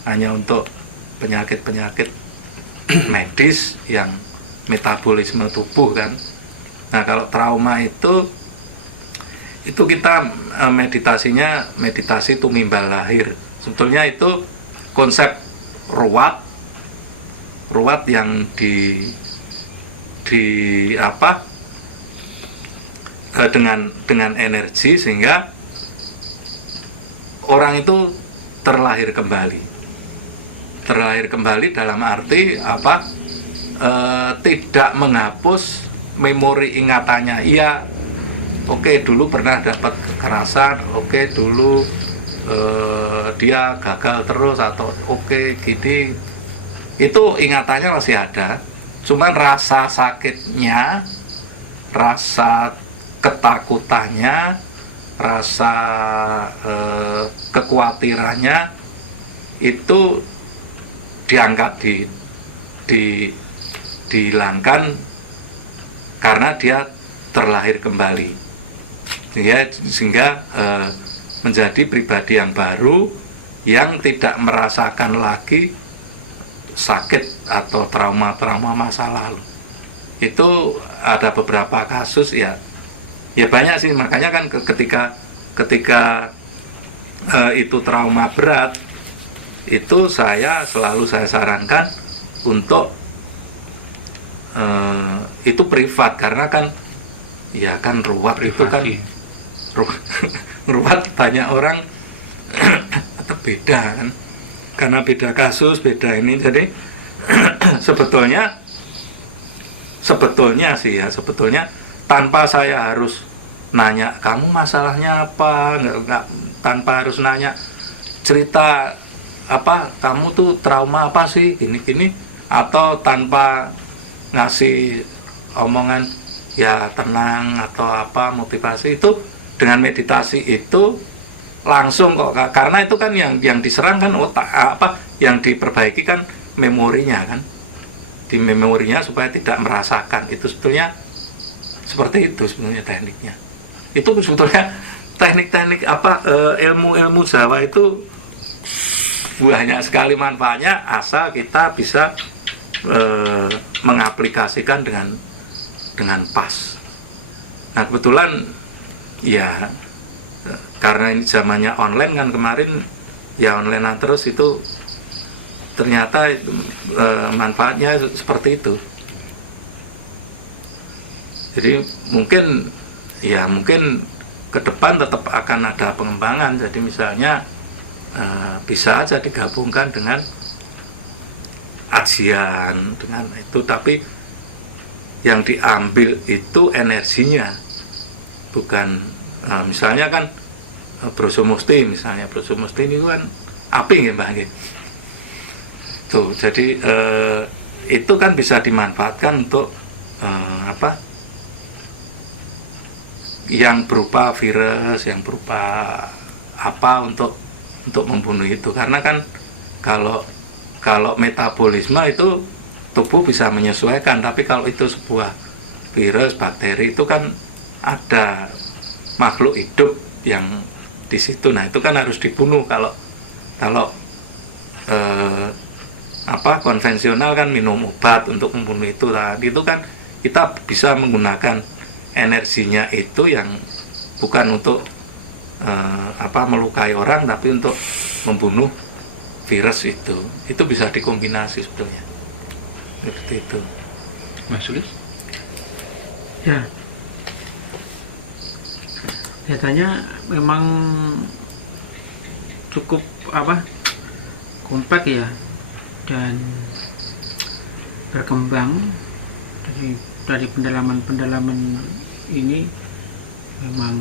hanya untuk penyakit medis yang metabolisme tubuh kan. Nah kalau trauma itu kita meditasinya meditasi tumimbal lahir. Sebetulnya itu konsep ruwat yang dengan energi, sehingga orang itu terlahir kembali dalam arti tidak menghapus memori ingatannya. Iya, oke, dulu pernah dapat kekerasan, oke, dulu dia gagal terus, atau oke gini, itu ingatannya masih ada, cuman rasa sakitnya, rasa ketakutannya, rasa kekhawatirannya itu diangkat, dihilangkan karena dia terlahir kembali, sehingga menjadi pribadi yang baru yang tidak merasakan lagi sakit atau trauma masa lalu. Itu ada beberapa kasus ya banyak sih, makanya kan ketika itu trauma berat, itu saya selalu sarankan untuk itu privat, karena kan ya kan ruwet itu kan ruwet banyak orang atau beda kan, karena beda kasus, beda ini. Jadi sebetulnya tanpa saya harus nanya kamu masalahnya apa, nggak tanpa harus nanya cerita apa kamu tuh trauma apa sih gini, atau tanpa ngasih omongan ya tenang atau apa motivasi, itu dengan meditasi itu langsung kok, karena itu kan yang diserang kan otak, yang diperbaiki kan memorinya kan, di memorinya supaya tidak merasakan. Itu sebetulnya seperti itu sebenarnya tekniknya. Itu sebetulnya teknik-teknik ilmu Jawa itu banyak sekali manfaatnya, asal kita bisa mengaplikasikan dengan pas. Nah kebetulan ya karena ini zamannya online kan, kemarin ya online terus itu ternyata manfaatnya seperti itu. Jadi mungkin ke depan tetap akan ada pengembangan. Jadi misalnya bisa aja digabungkan dengan ajian dengan itu, tapi yang diambil itu energinya, bukan misalnya kan Broso Musti misalnya, Broso Musti ini kan api nggih Mbah nggih. Tuh, jadi itu kan bisa dimanfaatkan untuk yang berupa virus, yang berupa apa untuk membunuh itu. Karena kan kalau metabolisme itu tubuh bisa menyesuaikan, tapi kalau itu sebuah virus, bakteri itu kan ada makhluk hidup yang di situ. Nah, itu kan harus dibunuh. Kalau konvensional kan minum obat untuk membunuh itu. Nah, itu kan kita bisa menggunakan energinya itu yang bukan untuk melukai orang, tapi untuk membunuh virus itu. Itu bisa dikombinasi sebetulnya. Seperti itu. Mas Sulis? Ya, biasanya memang cukup kompak ya, dan berkembang dari pendalaman ini. Memang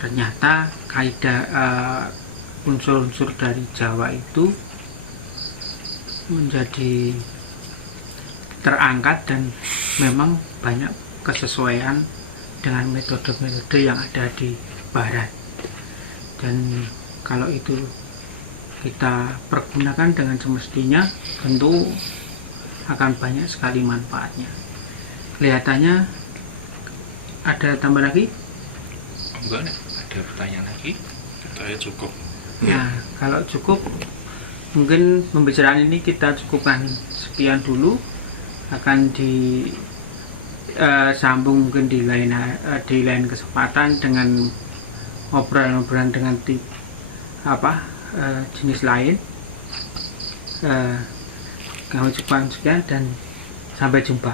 ternyata kaidah unsur-unsur dari Jawa itu menjadi terangkat, dan memang banyak kesesuaian dengan metode-metode yang ada di Barat. Dan kalau itu kita pergunakan dengan semestinya, tentu akan banyak sekali manfaatnya. Kelihatannya ada tambah lagi? Enggak, ada pertanyaan lagi? Saya cukup. Nah, kalau cukup, mungkin pembicaraan ini kita cukupkan sekian dulu. Akan sambung mungkin di lain kesempatan dengan obrolan-obrolan dengan jenis lain. Kami cukupkan sekian dan sampai jumpa.